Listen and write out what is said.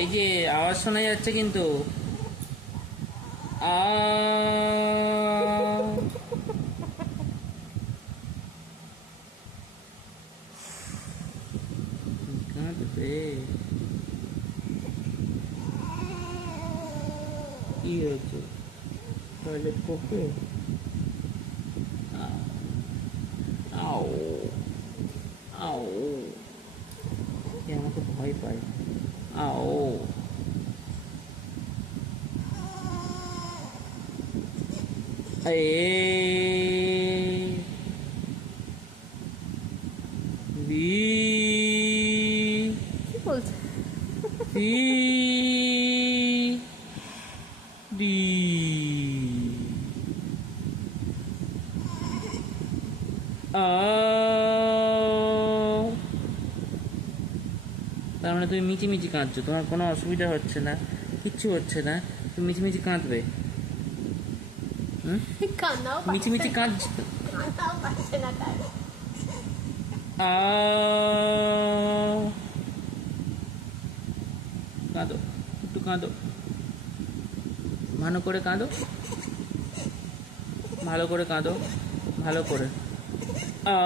এই যে আওয়াজ শোনা যাচ্ছে কিন্তু। আ কাঁদবে। কি হয়েছে? টয়লেট করবে? আও আও, এ আমাকে ভয় পায়। আও, এ বি কি বলছে? C D. তার মানে তুমি মিচিমিচি কাঁদছো, তোমার কোনো অসুবিধা হচ্ছে না, কিচ্ছু হচ্ছে না, তুমি মিচিমিচি কাঁদবে। হুম, কান্নাও মিচিমিচি পাচ্ছে না, কাঁদছ। কান্নাও পাচ্ছে না তার। আ কাঁদো, একটু কাঁদো, ভালো করে কাঁদো, ভালো করে কাঁদো, ভালো করে। আ